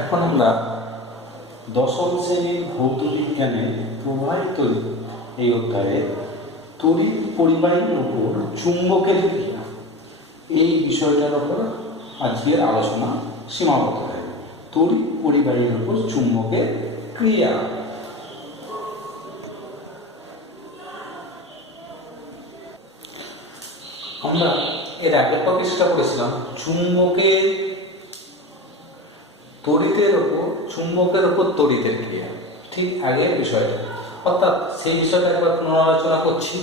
এখন আমরা দশম শ্রেণীর ভৌত বিজ্ঞানে প্রবাহিত এই অধ্যায়ে তড়িৎ পরিবাহীর উপর চুম্বকের ক্রিয়া এই বিষয়টার উপর আজকের আলোচনা সীমাবদ্ধ থাকে। তড়িৎ পরিবাহীর উপর চুম্বকের ক্রিয়া। আমরা এর আগের চেষ্টা করেছিলাম চুম্বকের চুম্বকের উপর তড়িতের ক্রিয়া, ঠিক আগের বিষয়টা, অর্থাৎ সেই বিষয়টা একবার পুনরালোচনা করছি।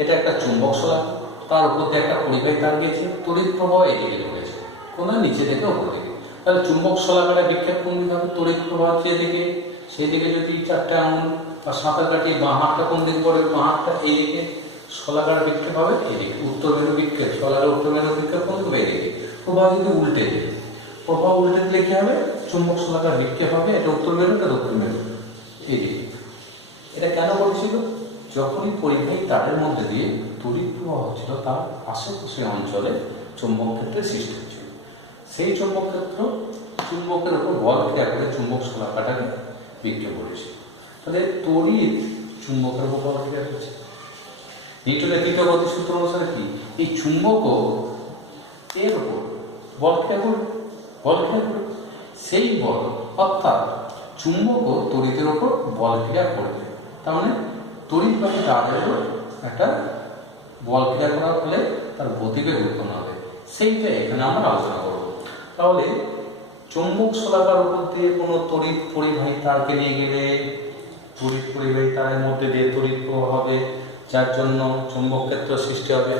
এটা একটা চুম্বক শলাকা, তার উপর দিয়ে একটা পরিবাহী তার গিয়েছে, তড়িৎ প্রবাহ এদিকে ঢুকেছে, কোনো নিচে থেকে উপর দিকে। তাহলে চুম্বক শলাকাটা বিক্ষেপ কোন দিকে হবে? তড়িৎ প্রবাহ যেদিকে, সেই দিকে যদি চারটে আঙুল বা সাঁতার কাটিয়ে বাঁ হাতটা কোন দিকে পড়বে? বাঁ হাতটা এইদিকে, শলাকার বিক্ষেপ হবে এদিকে, উত্তর মেরু বিক্ষেপ, শলাকার উত্তর মেরু বিক্ষেপ কোন দিকে? এদিকে। প্রবাহ যদি উল্টে দিকে, প্রবাহ উল্টে দিলে কি হবে? চুম্বক শলাকার বিক্ষেপ হবে, এটা উত্তর মেরু, এটা দক্ষিণ মেরু, এইদিকে। এটা কেন বলছিল? যখনই পরিবাহী তারের মধ্যে দিয়ে তড়িৎ প্রবাহ হচ্ছিল, তার আশেপাশে অঞ্চলে চুম্বক ক্ষেত্রের সৃষ্টি হচ্ছিল। সেই চুম্বক ক্ষেত্র চুম্বকের উপর বল ক্রিয়া করে চুম্বক শলাকাটাকে বিক্ষেপ করেছে। তাহলে তড়িৎ চুম্বকের উপর বল ক্রিয়া করছে। নিউটনের তৃতীয় গতির সূত্র অনুসারে কি এই চুম্বকও এর উপর বল ক্রিয়া করবে, সেই বল, অর্থাৎ চুম্বকও তড়িতের উপর বল ক্রিয়া করবে। তার মানে তড়িৎবাহী তারের উপর একটা বল ক্রিয়া করার ফলে তার গতিবেগ উৎপন্ন হবে, সেইটা এখানে আমরা আলোচনা করব। তাহলে চুম্বক শলাকার উপর দিয়ে কোনো তড়িৎ পরিবাহী তারকে নিয়ে গেলে তড়িৎ পরিবাহী তারের মধ্যে দিয়ে তড়িৎ প্রবাহ হবে, যার জন্য চুম্বক ক্ষেত্র সৃষ্টি হবে।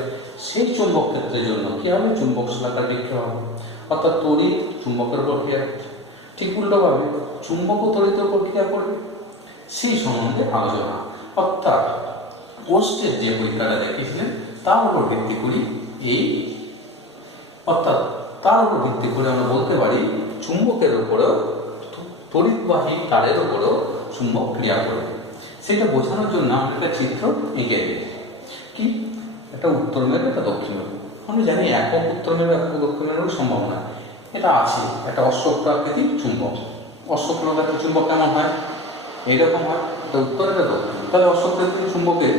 সেই চুম্বক ক্ষেত্রের জন্য কি হবে? চুম্বক শলাকার বিক্ষেপ হবে, অর্থাৎ তড়িৎ চুম্বকের উপর ক্রিয়া করছে। ঠিক উল্টোভাবে চুম্বকও তড়িতের উপর ক্রিয়া করবে, সেই সম্বন্ধে আলোচনা। অর্থাৎ কোষ্ঠের যে পরীক্ষাটা দেখেছিলেন তার উপর ভিত্তি করি তার উপর ভিত্তি করে আমরা বলতে পারি চুম্বকের উপরেও তড়িৎবাহী তারের উপরেও চুম্বক ক্রিয়া করবে। সেটা বোঝানোর জন্য আমরা একটা চিত্র এঁকে দিই। কি? একটা উত্তর মেরু, একটা দক্ষিণ মেরু। আমরা জানি একক উত্তর মেরু, একক দক্ষিণ মেরুর সম্ভব না। এটা আছে একটা অশ্বক প্রাকৃতিক চুম্বক। অশ্বক প্রাকৃতিক চুম্বক কেমন হয়? এইরকম হয়, এটা উত্তর, এটা দক্ষিণ। তাহলে অশ্বক প্রাকৃতিক চুম্বকের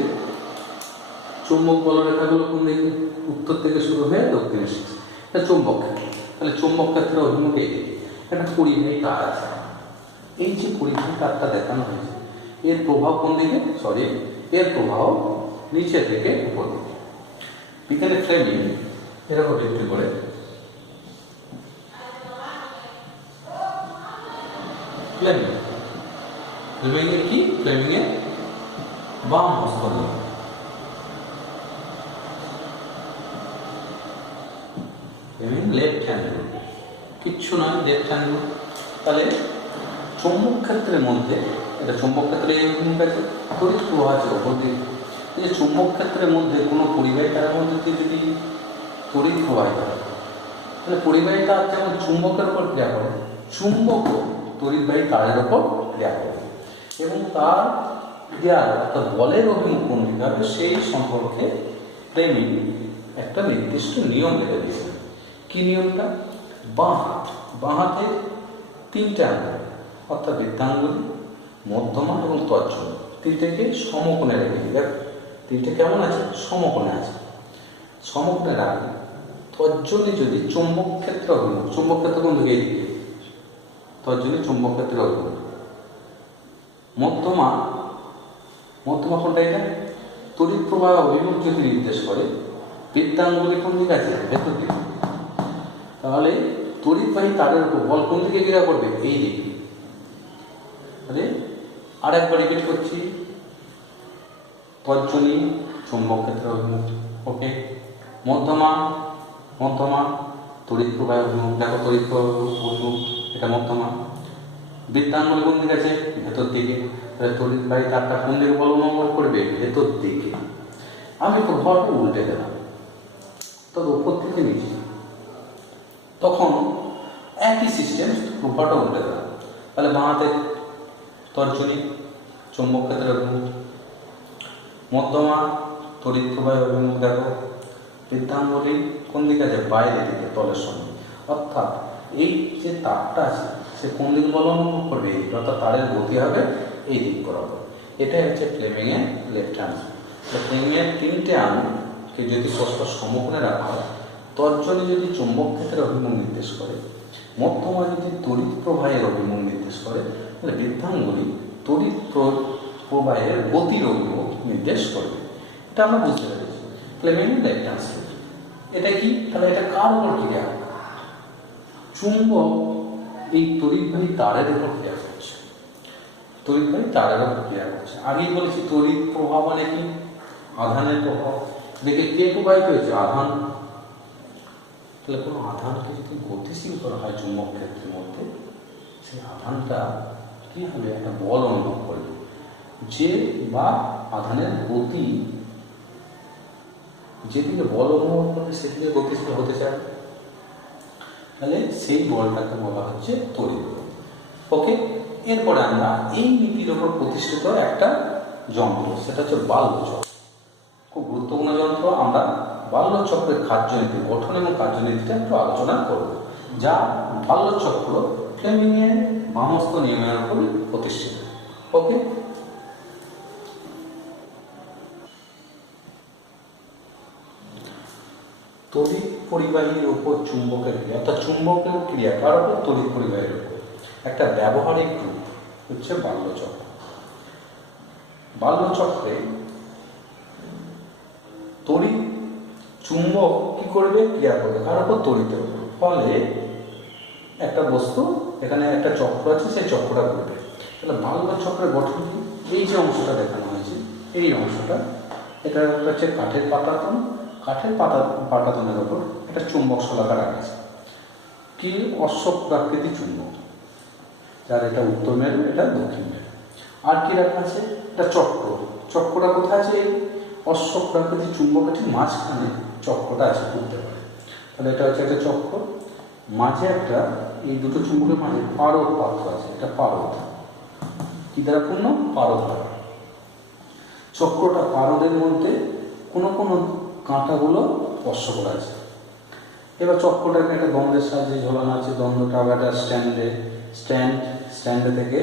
চুম্বক বলরেখাগুলো কোন দিকে? উত্তর থেকে শুরু হয়ে দক্ষিণে শেষ। এটা চুম্বক ক্ষেত্র। তাহলে চুম্বক ক্ষেত্রের অভিমুখে একটা পরিবাহী তার আছে। এই যে পরিবাহী তারটা দেখানো হয়েছে, এর প্রভাব কোন দিকে? এর প্রভাব নিচে থেকে উপর দিকে। বিজ্ঞানী ফ্লেমিং এর উপর ভিত্তি করে ফ্লেমিংয়ের কি? ফ্লেমিংয়ের বাম হস্ত নিয়ম। লেফট হ্যান্ড রুল, কিচ্ছু নয়, লেফট হ্যান্ড রুল। তাহলে চৌম্বক ক্ষেত্রের মধ্যে, এটা চৌম্বক ক্ষেত্রে তড়িৎ প্রবাহ আছে ওপর দিকে। এই যে চৌম্বক ক্ষেত্রের মধ্যে কোনো পরিবাহী তারের মধ্যে দিয়ে যদি তড়িৎ প্রবাহিত হয়, তাহলে পরিবাহী তার যেমন চুম্বকের উপর ক্রিয়া করে, চুম্বকও তড়িৎবাহী তারের উপর ক্রিয়া করে, এবং তার ক্রিয়ার অর্থাৎ বলের অভিমুখ কোন দিকে হবে সেই সম্পর্কে ফ্লেমিং একটা নির্দিষ্ট নিয়ম রেখে দিয়েছেন। কি নিয়মটা? বাঁ হাতে তিনটে আঙ্গুল, অর্থাৎ বৃদ্ধাঙ্গুলি, মধ্যমা এবং তর্জনী, তিনটেকে সমকোণে রেখে দিই। দেখ তিনটে কেমন আছে? সমকোণে আছে। সমকোণে রাখি। তর্জনী যদি চুম্বক ক্ষেত্র অভিমুখ, চুম্বক ক্ষেত্র কোন দিকে? এই দিকে। তর্জনী চুম্বক ক্ষেত্রের অভিমুখ। মধ্যমা কোনটা? এটা তড়িৎ প্রবাহ অভিমুখ যদি নির্দেশ করে, বৃদ্ধাঙ্গুলি কোন দিকে আছে? ভেতর দিকে। তাহলে তড়িৎবাহী তারের উপর বল কোন দিকে ক্রিয়া করবে? এই দিকে। তাহলে আর একবার রিপিট করছি, তর্জনী চুম্বক ক্ষেত্রের অভিমুখ, ওকে। মধ্যমা তড়িৎ প্রবাহ অভিমুখ, দেখো তড়িৎ প্রবাহ অভিমুখ, এটা মধ্যমা। বৃদ্ধাঙ্গুলি কোন দিকে আছে? ভেতর দিকে। তাহলে তড়িৎবাহী তারটা কোন দিকে বল অনুভব করবে? ভেতর দিকে। আমি প্রবাহটা উল্টে দিলাম, তবে উপর থেকে নিচে, তখন একই সিস্টেম, প্রবাহটা উল্টে দিলাম। তাহলে বাঁ হাতে তর্জনী চুম্বক ক্ষেত্রের অভিমুখ, মধ্যমা তড়িৎ প্রবাহ অভিমুখ, দেখো বৃদ্ধাঙ্গুলি কোন দিকে আছে? বাইরের দিকে, তলের সঙ্গে। অর্থাৎ এই যে তারটা আছে সে কোন দিক অবলম্বন করবে, অর্থাৎ তারের গতি হবে এই দিক বরাবর। এটাই হচ্ছে ফ্লেমিংয়ের লেফট হ্যান্ড। ফ্লেমিংয়ের তিনটে আঙুলকে যদি পরস্পর সমকোণে রাখা হয়, তর্জনী যদি চুম্বক ক্ষেত্রের অভিমুখ নির্দেশ করে, মধ্যমা যদি তড়িৎ প্রবাহের অভিমুখ নির্দেশ করে, তাহলে বৃদ্ধাঙ্গুলি তড়িৎ প্রবাহের গতির অভিমুখ নির্দেশ করবে। এটা আমরা বুঝতে পেরেছি ফ্লেমিংয়ের লেফট হ্যান্ড স্লিপ। এটা কি? তাহলে এটা কার উপর ক্রিয়া? চুম্বক এই তড়িৎবাহী তারের উপর ক্রিয়া করছে, তড়িৎবাহী তারের উপর ক্রিয়া করছে। আগেই বলেছি তড়িৎ প্রভাব মানে কি? আধানের প্রভাব। দেখে কে প্রবাহিত হয়েছে? আধান। তাহলে কোনো আধানকে যদি গতিশীল করা হয় চুম্বক ক্ষেত্রের মধ্যে, সেই আধানটা কি হবে? একটা বল অনুভব করবে, যে বা আধানের গতি যেদিকে বল অনুভব করবে সেদিকে গতিশীল হতে চায়, তাহলে সেই বলটাকে বলা হচ্ছে তড়িৎ। ওকে, এরপরে আমরা এই নীতির ওপর প্রতিষ্ঠিত একটা যন্ত্র, সেটা হচ্ছে বাল্যচক্র। খুব গুরুত্বপূর্ণ যন্ত্র। আমরা বাল্যচক্রের কার্যনীতি, গঠন এবং কার্যনীতিটা একটু আলোচনা করব, যা বাল্যচক্র ফ্লেমিংয়ের বামহস্ত নিয়মের উপর প্রতিষ্ঠিত। ওকে, তড়িৎ পরিবাহীর উপর চুম্বকের ক্রিয়া, অর্থাৎ চুম্বকের ক্রিয়া কার উপর? তড়িৎ পরিবাহীর উপর। একটা ব্যবহারিক রূপ হচ্ছে বাল্যচক্র। বাল্যচক্রে তড়িৎ চুম্বক কি করবে? ক্রিয়া করবে কার উপর? তড়িতের উপর। ফলে একটা বস্তু, এখানে একটা চক্র আছে, সেই চক্রটা ঘুরবে। তাহলে বাল্যচক্রের গঠন কি? এই যে অংশটা দেখানো হয়েছে, এই অংশটা, এটা হচ্ছে কাঠের পাটাতন। কাঠের পাটাতনের ওপর একটা চুম্বক শলাকা রাখা কি? অশ্বক প্রাকৃতিক চুম্বক, যার এটা উত্তর মেরু, এটা দক্ষিণ মেরু। আর কি রাখা আছে? একটা চক্র। চক্রটা কোথায় আছে? অশ্বক প্রাকৃতিক চুম্বকের ঠিক মাঝখানে চক্রটা আছে, ঘুরতে পারে। তাহলে এটা হচ্ছে একটা চক্র, মাঝে একটা, এই দুটো চুম্বকের মাঝে পারদ পাত্র আছে, এটা পারদ। কি দ্বারা পূর্ণ? পারদ দ্বারা। চক্রটা পারদের মধ্যে কোনো কোনো কাঁটাগুলো স্পর্শ করা আছে। এবার চক্রটাকে একটা দ্বন্দ্বের সাহায্যে ঝোলানো আছে। দ্বন্দ্বটা আবার একটা স্ট্যান্ডে থেকে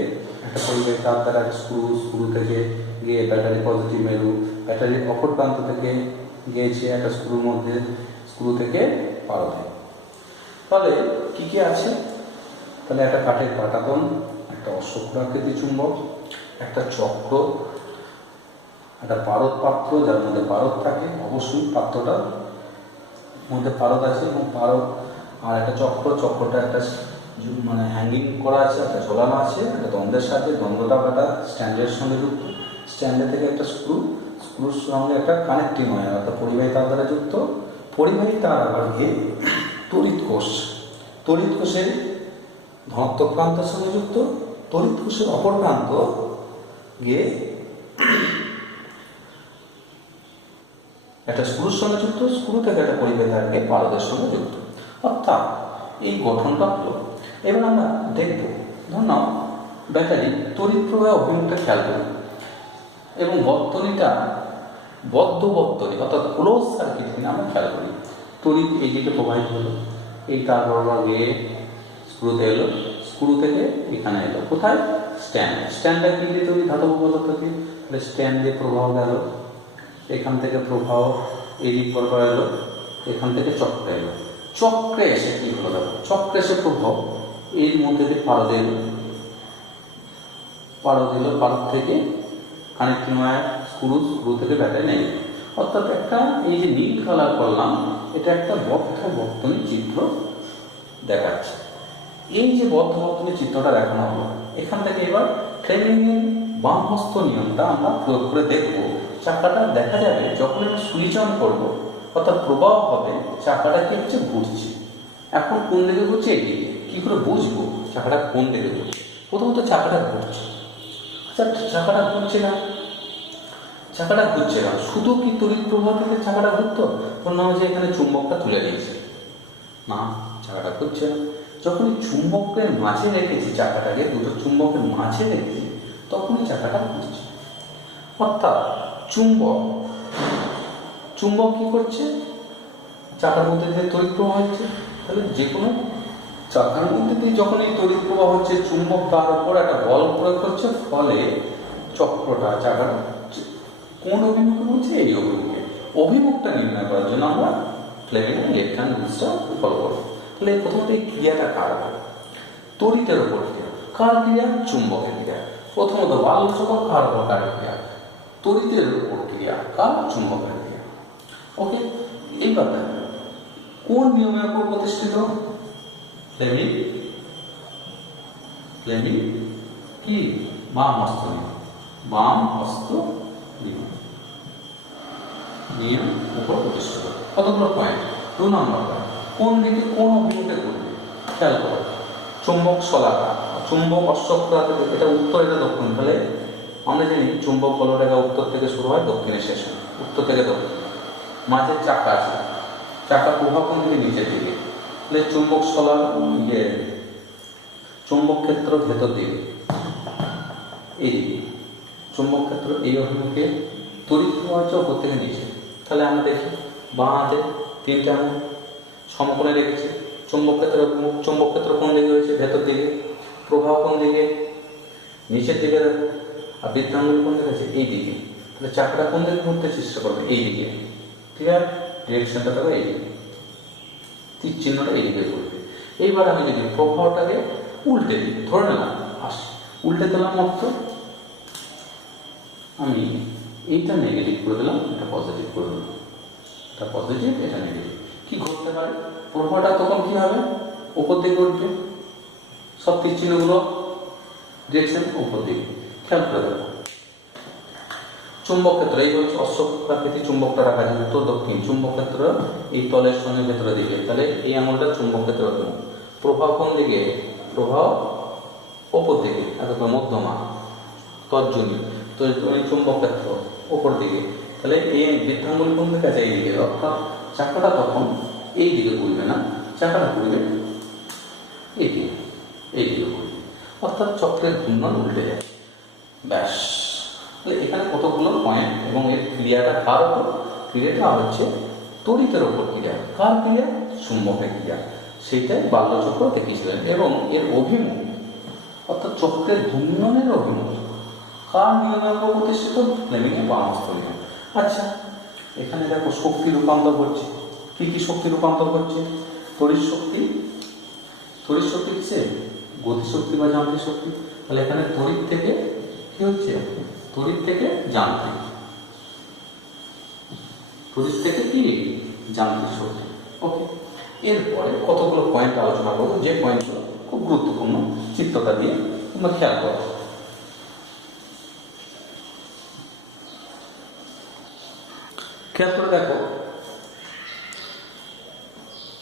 একটা পরিবাহী তার দ্বারা স্ক্রু থেকে গিয়ে ব্যাটারি পজিটিভ মেরু, ব্যাটারির অপর প্রান্ত থেকে গিয়েছে একটা স্ক্রুর মধ্যে, স্ক্রু থেকে পারদে। তাহলে কি কি আছে? তাহলে একটা কাঠের পাটাতন, একটা অশ্বক্ষাকৃতি চুম্বক, একটা চক্র, একটা পারদ পাত্র যার মধ্যে পারদ থাকে, অবশ্যই পাত্রটার মধ্যে পারদ আছে, এবং পারদ, আর একটা চক্রটা একটা মানে হ্যাঙ্গিং করা আছে, একটা ঝোলানো আছে একটা দ্বন্দ্বের সাথে। দ্বন্দ্বটা একটা স্ট্যান্ডের সঙ্গে যুক্ত, স্ট্যান্ডে থেকে একটা স্ক্রুর সঙ্গে একটা কানেক্টিং হয়, অর্থাৎ পরিবাহী তার দ্বারা যুক্ত। পরিবাহী তার আবার গিয়ে তড়িৎ কোষের ধনাত্মক প্রান্তের সঙ্গে যুক্ত, তড়িৎ কোষের অপর প্রান্ত গিয়ে একটা স্ক্রুর সঙ্গে যুক্ত, স্ক্রু থেকে একটা পরিবাহী তার গিয়ে পারদের সঙ্গে যুক্ত। অর্থাৎ এই গঠনটা হলো। এবার আমরা দেখব, ধরুন ব্যাটারি তড়িৎ প্রবাহ অভিমুখটা খেয়াল করি, এবং বর্তনীটা বদ্ধ বর্তনী অর্থাৎ ক্লোজ সার্কিট নিয়ে আমরা খেয়াল করি। তড়িৎ এই দিকে প্রবাহিত হলো, এই তার বরাবর গিয়ে স্ক্রুতে এলো, স্ক্রু থেকে এখানে এলো, কোথায়? স্ট্যান্ডটা কি দিয়ে তৈরি? ধাতব পদার্থ দিয়ে। তাহলে স্ট্যান্ড দিয়ে প্রবাহ গেল, এখান থেকে প্রবাহ এই দিক বরাবর এলো, এখান থেকে চক্রে এলো, চক্রে এসে কি হলো? চক্রে এসে প্রভাব এর মধ্যে দিয়ে পারদ এলো, পারদ থেকে কানেক্টিং ওয়্যার, স্ক্রু থেকে ব্যাটারি নেই। অর্থাৎ একটা এই যে নীল কালার করলাম, এটা একটা বদ্ধ বর্তনী চিত্র দেখাচ্ছে। এই যে বদ্ধ বর্তনী চিত্রটা দেখানো হলো, এখান থেকে এবার ফ্লেমিংয়ের বামহস্ত নিয়মটা আমরা প্রয়োগ করে দেখব। চাকাটা দেখা যাবে যখন আমি সুইচ অন করবো, অর্থাৎ প্রবাহ হবে, চাকাটা কি হচ্ছে? ঘুরছে। এখন কোন দিকে ঘুরছে? এদিকে। কি করে বুঝবো চাকাটা কোন দিকে ঘুরছে? প্রথমত চাকাটা ঘুরছে। আচ্ছা, চাকাটা ঘুরছে না, শুধু কি তড়িৎ প্রবাহ থেকে চাকাটা ঘুরতো? বললাম যে এখানে চুম্বকটা তুলে দিয়েছে, না, চাকাটা ঘুরছে না। যখন চুম্বকের মাঝে রেখেছি চাকাটাকে, দুটো চুম্বকের মাঝে রেখেছি, তখনই চাকাটা ঘুরছে। অর্থাৎ চুম্বক কি করছে? চাকার মধ্যে দিয়ে তড়িৎ প্রবাহ হচ্ছে। তাহলে যে কোনো চাকার মধ্যে দিয়ে যখন এই তড়িৎ প্রবাহ হচ্ছে, চুম্বক তার উপর একটা বল প্রয়োগ করছে, ফলে চক্রটা চাকার কোন অভিমুখে হচ্ছে? এই অভিমুখে। অভিমুখটা নির্ণয় করার জন্য আমরা ফ্লেমিংয়ের লেফট হ্যান্ড রুলসটা ফলো করবো। তাহলে প্রথমত এই ক্রিয়াটা কার? তড়িতের উপর ক্রিয়া। কার ক্রিয়া? চুম্বকের ক্রিয়া। প্রথমত বাল্য চক্র কার উপর? কার ক্রিয়া? তড়িতের উপর ক্রিয়া। কার? চুম্বকের ক্রিয়া। ওকে, এইবার দেখো কোন নিয়মের উপর প্রতিষ্ঠিত? ফ্লেমিং কি? বাম হস্ত নিয়ম। বাম হস্ত নিয়ম উপর প্রতিষ্ঠিত। কতগুলো পয়েন্ট? 2 নম্বর পয়েন্ট, কোন দিকে কোন অভিমুখে ঘুরবে? খেয়াল করো, চুম্বক শলাকা, চুম্বক অশ্বক্রান্ত, এটা উত্তর, এটা দক্ষিণ। তাহলে আমরা জানি চুম্বক বলরেখা উত্তর থেকে শুরু হয়, দক্ষিণে শেষ হয়। উত্তর থেকে দক্ষিণ। মাঝে চাকা আছে, চাকা প্রভাব কোন দিকে? নিচের দিকে। তাহলে চুম্বক শলাকা, চুম্বক ক্ষেত্র ভেতর দিকে, এই দিকে চুম্বক ক্ষেত্র এই অভিমুখে, তড়িৎ প্রবাহ হচ্ছে উপর থেকে নিচে। তাহলে আমরা দেখি বাঁ হাতে 3টে আঙুল সমকোণে রেখেছে। চুম্বক ক্ষেত্রের অভিমুখ, চুম্বক ক্ষেত্র কোন দিকে হয়েছে? ভেতর দিকে। প্রবাহ কোন দিকে? নিচের দিকে। আর বৃদ্ধাঙ্গুল কোন দিকে আছে? এই দিকে। তাহলে চাকাটা কোন দিকে ঘুরতে চেষ্টা করবে? এই দিকে। ক্লিয়ার? ডিরেকশনটা দেবে এই দিকে, তীর চিহ্নটা এই দিকে করবে। এইবার আমি যদি প্রবাহটাকে উল্টে দিই, ধরে নিলাম উল্টে দিলাম অর্থ আমি এইটা নেগেটিভ করে দিলাম, এটা পজিটিভ করে দিলাম। এটা পজিটিভ, এটা নেগেটিভ। কি ঘটতে পারে? প্রবাহটা তখন কি হবে? উপর দিকে উঠবে। সব তীর চিহ্নগুলো ডিরেকশন উপর দিকে। খেয়াল করে দেবো চুম্বক ক্ষেত্র, এই হচ্ছে অশ্বপ্রাকৃতিক চুম্বকটা রাখা যায় উত্তর দক্ষিণ। চুম্বক ক্ষেত্র এই তলের সঙ্গে ভেতরে দিকে। তাহলে এই আঙুলটা চুম্বক ক্ষেত্র। প্রভাব কোন দিকে? প্রভাব ওপর দিকে, একদম মধ্যমা তর্জনী। তো চুম্বক ক্ষেত্র ওপর দিকে। তাহলে এই বৃদ্ধাঙ্গুল কোন দিকে আছে? এই দিকে। অর্থাৎ চাকাটা তখন এই দিকে ঘুরবে না, চাকাটা ঘুরবে এই দিকে, এই দিকে ঘুরবে। অর্থাৎ চক্রের ঘূর্ণন উল্টে যায়। ব্যাস। তাহলে এখানে কতগুলো পয়েন্ট, এবং এর ক্রিয়াটা কার উপর? ক্রিয়াটা হচ্ছে তড়িতের উপর ক্রিয়া। কার ক্রিয়া? চুম্বকের ক্রিয়া। সেইটাই বাল্যচক্র দেখিয়েছিলেন। এবং এর অভিমুখ, অর্থাৎ চক্রের ঘূর্ণনের অভিমুখ কার নিয়মের উপর প্রতিষ্ঠিত? ফ্লেমিংয়ের বাম হস্ত নিয়ম। আচ্ছা, এখানে দেখো শক্তি রূপান্তর করছে। কি কি শক্তি রূপান্তর করছে? তড়িৎ শক্তি, তড়িৎ শক্তি হচ্ছে গতিশক্তি বা যান্ত্রিক শক্তি। তাহলে এখানে তড়িৎ থেকে কি হচ্ছে? তড়িৎ থেকে যান্ত্রিক, তড়িৎ থেকে কি? যান্ত্রিক শক্তি। ওকে, এরপরে কতগুলো পয়েন্ট আলোচনা করবো, যে পয়েন্টগুলো খুব গুরুত্বপূর্ণ। চিত্রটা দিয়ে তোমরা খেয়াল করো। খেয়াল করে দেখো,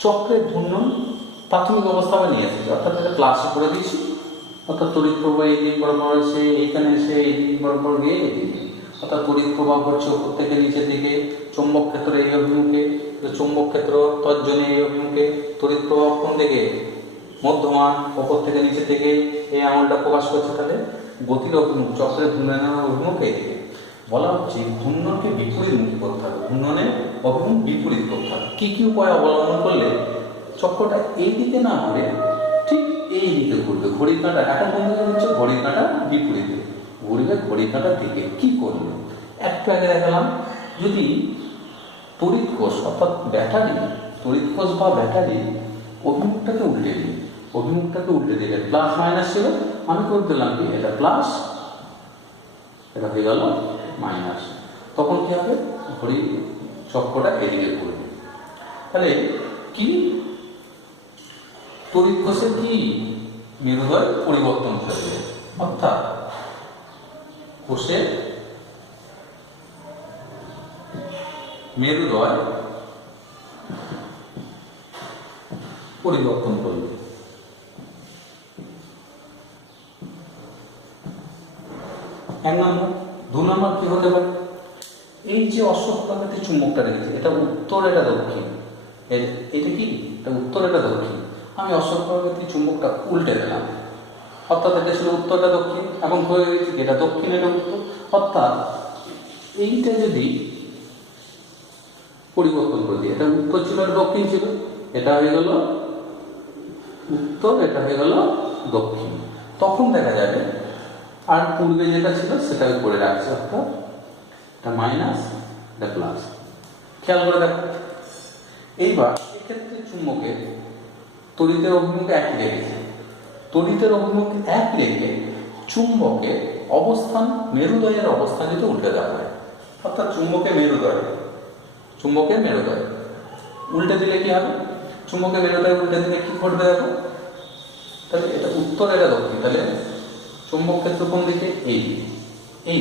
চক্রের ঘূর্ণন প্রাথমিক অবস্থা আমরা নিয়ে এসেছি, অর্থাৎ এটা প্লাসে করে দিয়েছি। অর্থাৎ তড়িৎ প্রবাহ এই দিক বরাবর এসে এইখানে এসে এই দিক বরাবর গিয়ে এই দিকে, অর্থাৎ তড়িৎ প্রবাহ হচ্ছে উপর থেকে নিচের দিকে। চুম্বক ক্ষেত্র এই অভিমুখে, চুম্বক ক্ষেত্র তর্জনী এই অভিমুখে। তড়িৎ প্রবাহ কোন দিকে? মধ্যমান, উপর থেকে নিচের দিকে। এই আঙুলটা প্রকাশ করছে। তাহলে গতির অভিমুখ, চক্রের ঘূর্ণনের অভিমুখ এই দিকে। বলা হচ্ছে ঘূর্ণনকে বিপরীতমুখী করতে হবে, ঘূর্ণনের অভিমুখ বিপরীত করতে হবে। কি কি উপায় অবলম্বন করলে চক্রটা এই দিকে না ঘুরে ঠিক এই দিকে ঘুরবে? ঘড়ির কাঁটা এখন কোন দিকে হচ্ছে? ঘড়ির কাঁটা বিপরীতে ঘুরবে, ঘড়ির কাঁটার দিকে। কি করবে? একটু আগে দেখালাম, যদি তড়িৎ কোষ অর্থাৎ ব্যাটারি, তড়িৎ কোষ বা ব্যাটারি অভিমুখটাকে উল্টে দিই, অভিমুখটাকে উল্টে দিলে প্লাস মাইনাস ছিল, আমি করে দিলাম কি? এটা প্লাস, এটা হয়ে গেল মাইনাস। তখন কি হবে? ঘড়ি চক্রটা এদিকে ঘুরবে। তাহলে কি? তড়িৎ কোষের কি মেরুদয় পরিবর্তন করবে, অর্থাৎ কোষের মেরুদয় পরিবর্তন করবে। এক নম্বর। 2 নম্বর কি হতে পারে? এই যে অশ্বপ্রাকৃতিক চুম্বকটা রেখেছি, এটা উত্তর, এটা দক্ষিণ। এটা কি? এটা উত্তর, এটা দক্ষিণ। আমি অশ্বপ্রাকৃতিক চুম্বকটা উল্টে দিলাম, অর্থাৎ এটা ছিল উত্তর, এটা দক্ষিণ। এখন হয়ে গেছে এটা দক্ষিণ, এটা উত্তর। অর্থাৎ এইটা যদি পরিবর্তন করে দিই, এটা উত্তর ছিল, এটা দক্ষিণ ছিল, এটা হয়ে গেল উত্তর, এটা হয়ে গেল দক্ষিণ। তখন দেখা যাবে আর পূর্বে যেটা ছিল সেটা করে রাখছে, অর্থাৎ এটা মাইনাস, এটা প্লাস। খেয়াল করে দেখো, এইবার এক্ষেত্রে চুম্বকের তড়িতের অভিমুখ একই রেখেছে। তড়িতের অভিমুখ এক রেখে চুম্বকের অবস্থান, মেরুদয়ের অবস্থান যদি উল্টে দেওয়া হয়, অর্থাৎ চুম্বকের মেরুদয় উল্টে দিলে কি হবে? চুম্বকের মেরুদয় উল্টে দিলে কি ঘটবে দেখো, তাহলে এটা উত্তর, এটা দক্ষিণ। তাহলে চুম্বক ক্ষেত্র কোন দিকে? এই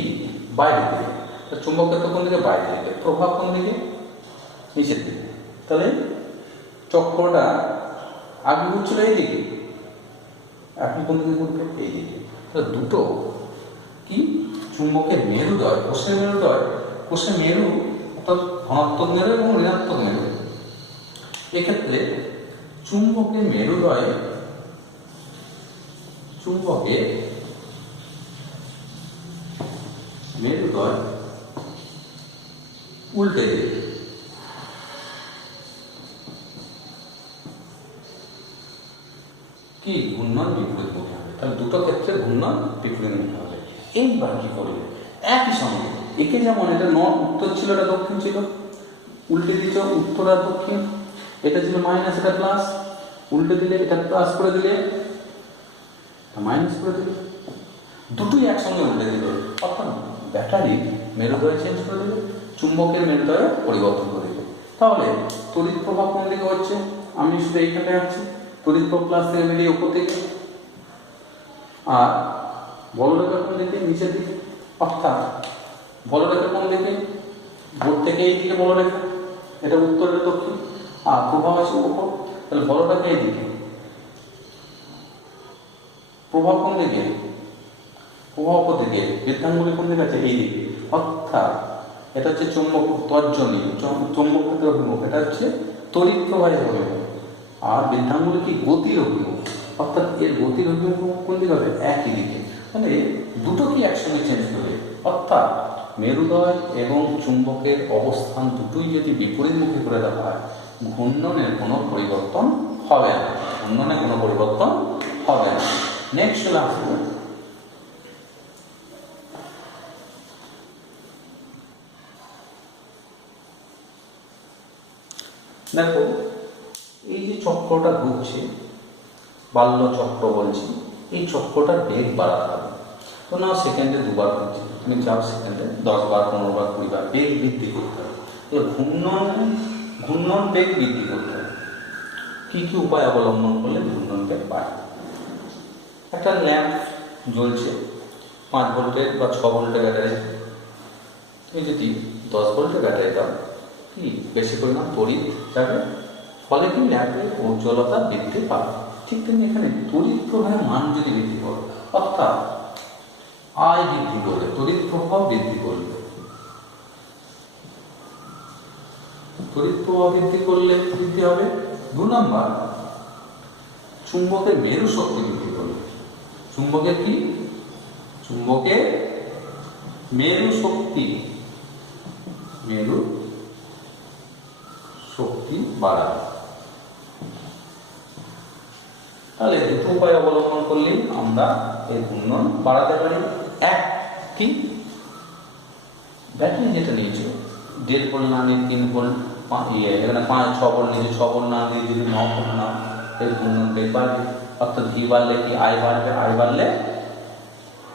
দিকে, বাইরের দিকে। চুম্বক ক্ষেত্র কোন দিকে? বাইরের দিকে। প্রভাব কোন দিকে? নিচের দিকে। তাহলে চক্রটা আগে ঘুরছিল এই দিকে, এখন কোন দিকে ঘুরবে? এই দিকে। তাহলে দুটো কি চুম্বকের মেরুদয়, কোষের মেরু অর্থাৎ ধনাত্মক মেরু এবং ঋণাত্মক মেরু। এক্ষেত্রে চুম্বকের মেরুদয় উল্টে দিবে। কি ঘূর্ণন বিপরীতমুখী হবে। তাহলে দুটো ক্ষেত্রে ঘূর্ণন বিপরীতমুখী হবে। এইবার কি করবে? একই সঙ্গে একে যেমন এটা উত্তর ছিল, এটা দক্ষিণ ছিল, উল্টে দিচ্ছ উত্তর আর দক্ষিণ। এটা ছিল মাইনাস, এটা প্লাস, উল্টে দিলে এটা প্লাস করে দিলে মাইনাস করে দিলে, দুটোই একসঙ্গে উল্টে দিলে, অর্থাৎ ব্যাটারি মেরুদয় চেঞ্জ করে দেবে, চুম্বকের মেরুদয় পরিবর্তন করে দেবে। তাহলে তড়িৎ প্রভাব কোন দিকে হচ্ছে? আমি শুধু এইখানে আছি, তড়িৎ প্রভাব প্লাস থেকে বেরিয়ে উপর দিকে, আর বলরেখা কোন দিকে? নিচের দিকে। অর্থাৎ বলরেখা কোন দিকে? বোর্ড থেকে এই দিকে বলরেখা, এটা উত্তরের দক্ষিণ, আর প্রভাব আছে উপর। তাহলে বলরেখা এই দিকে, প্রভাব কোন দিকে? প্রভাব দিকে। বৃদ্ধাঙ্গুলি কোন দিকে আছে? এই দিকে। অর্থাৎ এটা হচ্ছে চুম্বক তর্জনী, চুম্বক ক্ষেত্রের অভিমুখ, এটা হচ্ছে তড়িৎ প্রবাহের অভিমুখ। আর বৃদ্ধাঙ্গুলি কি? গতির অভিমুখ, অর্থাৎ এর গতির অভিমুখ কোন দিকে হবে? একই দিকে। মানে দুটো কি একসঙ্গে চেঞ্জ করবে, অর্থাৎ মেরুদয় এবং চুম্বকের অবস্থান দুটোই যদি বিপরীতমুখী করে দেওয়া হয়, ঘূর্ণনের কোনো পরিবর্তন হবে না। নেক্সট চলে আসবো দেখো, এই যে চক্রটা ঘুরছে, বাল্য চক্র বলছি, এই চক্রটার বেগ বাড়াতে হবে। তো না সেকেন্ডে 2 বার ঘুরছে, তুমি চাও সেকেন্ডে 10 বার, 15 বার, 20 বার, বেগ বৃদ্ধি করতে হবে। তাহলে ঘূর্ণন বেগ বৃদ্ধি করতে হবে। কি কি উপায় অবলম্বন করলে ঘূর্ণন বেগ বাড়ে? একটা ল্যাম্প জ্বলছে 5 ভোল্টের বা 6 ভোল্টের ব্যাটারি, তুমি যদি 10 ভোল্টের ব্যাটারি দাও, কি বেশি পরিমাণ তড়িৎ যাবে, ফলে কি ল্যাম্পের উজ্জ্বলতা বৃদ্ধি পাবে। ঠিক তেমনি এখানে তড়িৎ প্রবাহের মান যদি বৃদ্ধি করে, অর্থাৎ আয় বৃদ্ধি করলে তড়িৎ প্রবাহ বৃদ্ধি করলে, তড়িৎ প্রবাহ বৃদ্ধি করলে বৃদ্ধি হবে। 2 নম্বর, চুম্বকের মেরু শক্তি বৃদ্ধি করলে, চুম্বকের কি? চুম্বকের মেরু শক্তি বাড়াবে। তাহলে দুটো উপায় অবলম্বন করলে আমরা এই ঘূর্ণন বাড়াতে পারি। এক কি? ব্যাটারি যেটা নিয়েছে 1.5 ভোল্ট না নিয়ে 3 ভোল্ট, এখানে 5-6 ভোল্ট নিয়েছে, 6 ভোল্ট না দিয়ে যদি 9 ভোল্ট না, এর ঘূর্ণন বেগ বাড়বে। অর্থাৎ ভি বাড়লে কি আয় বাড়বে, আয় বাড়লে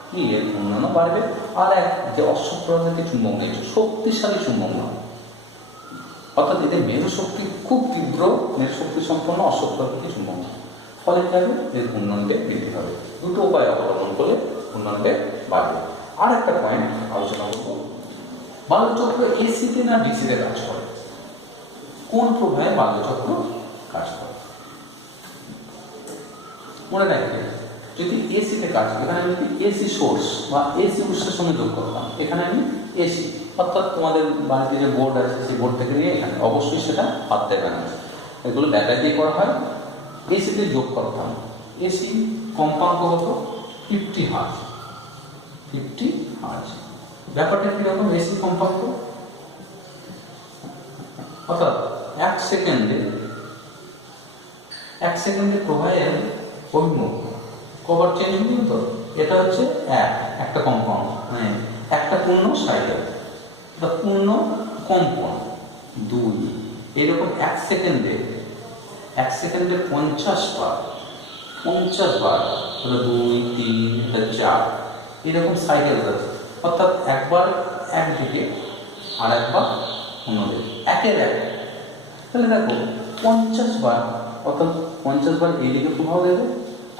কি এর ঘূর্ণনও বাড়বে। আর এক যে অশ্বপ্রকৃতির চুম্বক নিয়েছে, শক্তিশালী চুম্বক নয়, অর্থাৎ এদের মেরু শক্তি খুব তীব্র, মেরু শক্তি সম্পন্ন অশ্বপ্রকৃতির চুম্বক নয়, ফলে কি হবে? এর ঘূর্ণন বেগ বৃদ্ধি হবে। দুটো উপায় অবলম্বন করলে ঘূর্ণন বেগ বাড়বে। আর একটা পয়েন্ট আলোচনা করবো, বাল্যচক্র এসিতে না ডিসিতে কাজ করে? কোন প্রভাবে বাল্যচক্র কাজ করে? মনে রাখবে, যদি এসিতে কাজ করে, এখানে আমি এসি সোর্স বা এসি উৎসের সঙ্গে যোগ করতাম, এখানে আমি এসি, অর্থাৎ তোমাদের বাড়িতে যে বোর্ড আছে সেই বোর্ড থেকে নিয়ে এখানে অবশ্যই সেটা হাত দেবে না, এগুলো ব্যাটারি দিয়ে করা হয়। এসিতে যোগ করতাম, এসি কম্পাঙ্ক হতো 50 হার্জ। ব্যাপারটা কিরকম? এসি কম্পাঙ্ক অর্থাৎ 1 সেকেন্ডে 1 সেকেন্ডে প্রবাহের অভিমুখ কবার চেঞ্জ হলো তো, এটা হচ্ছে একটা কম্পাউন্ড, মানে একটা পূর্ণ সাইকেল, এটা পূর্ণ কম্পন। 2 এরকম 1 সেকেন্ডে 50 বার, 50 বার, তাহলে 2 3 4 এরকম সাইকেল আছে। অর্থাৎ একবার একদিকে আর একবার অন্যদিকে, একের এক। তাহলে দেখো 50 বার, অর্থাৎ 50 বার এইদিকে প্রভাব দেবে,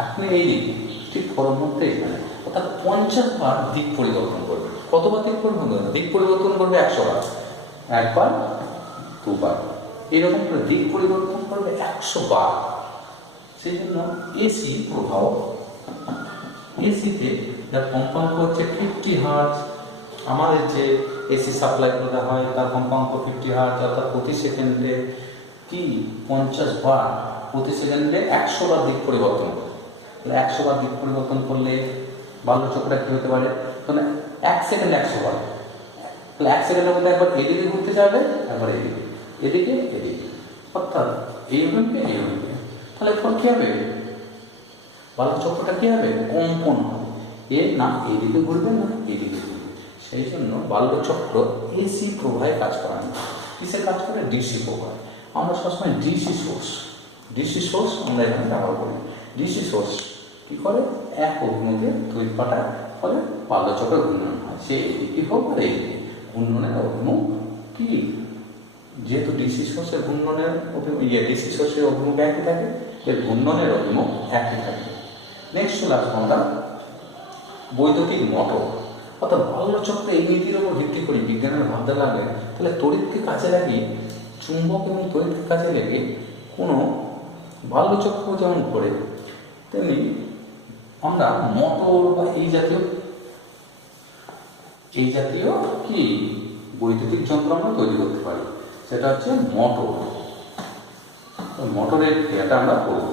এখন এইদিকে ঠিক পরবর্তী এখানে, অর্থাৎ 50 বার দিক পরিবর্তন করবে। কতবার দিক পরিবর্তন করবে? দিক পরিবর্তন করবে 100 বার, একবার দুবার, এরকম করে দিক পরিবর্তন করবে 100 বার। সেই জন্য এসি প্রভাব, এসিতে যার কম্পাঙ্ক হচ্ছে 50 হার্জ, আমাদের যে এসি সাপ্লাই করা হয় তার কম্পাঙ্ক 50 হার্জ, অর্থাৎ প্রতি সেকেন্ডে কি 50 বার, প্রতি সেকেন্ডে 100 বার দিক পরিবর্তন করে। তাহলে 100 বার দিক পরিবর্তন করলে বাল্যচক্রটা কি হতে পারে? তাহলে 1 সেকেন্ডে 100 বার, তাহলে 1 সেকেন্ডের মধ্যে একবার এদিকে ঘুরতে যাবে, একবার এদিকে, এদিকে এদিকে, অর্থাৎ এই অভিমুখে এই অভিমুখে। তাহলে এরপর কি হবে? বাল্যচক্রটা কি হবে? কম্পন হবে, না এইদিকে ঘুরবে না এইদিকে ঘুরবে। সেই জন্য বাল্যচক্র এসি প্রবাহে কাজ করে না। কিসে কাজ করে? ডিসি প্রবাহে। আমরা সবসময় ডিসি সোর্স আমরা এখানে ব্যবহার করি। ডিসি সোর্স কি করে? এক অভিমুখে তড়িৎ পাঠায়, ফলে বাল্যচক্রের ঘূর্ণন হয়। সে এদিকে হোক আর এইদিকে, ঘূর্ণনের অভিমুখ কি, যেহেতু ডিসি সোর্সের ঘূর্ণনের ডিসি সোর্সের অভিমুখ একই থাকে, এর ঘূর্ণনের অভিমুখ একই থাকে। নেক্সট চলে আসবো আমরা বৈদ্যুতিক মোটর, অর্থাৎ বাল্যচক্রে এই নীতির উপর ভিত্তি করি বিজ্ঞানের ভাবতে লাগলে, তাহলে তড়িৎকে কাজে লাগিয়ে, চুম্বক এবং তড়িৎকে কাজে লেগে কোনো বাল্যচক্র যেমন করে, তেমনি আমরা মোটর বা এই জাতীয় কি বৈদ্যুতিক যন্ত্র আমরা তৈরি করতে পারি। সেটা হচ্ছে মোটর। মোটরের ক্রিয়াটা আমরা করব।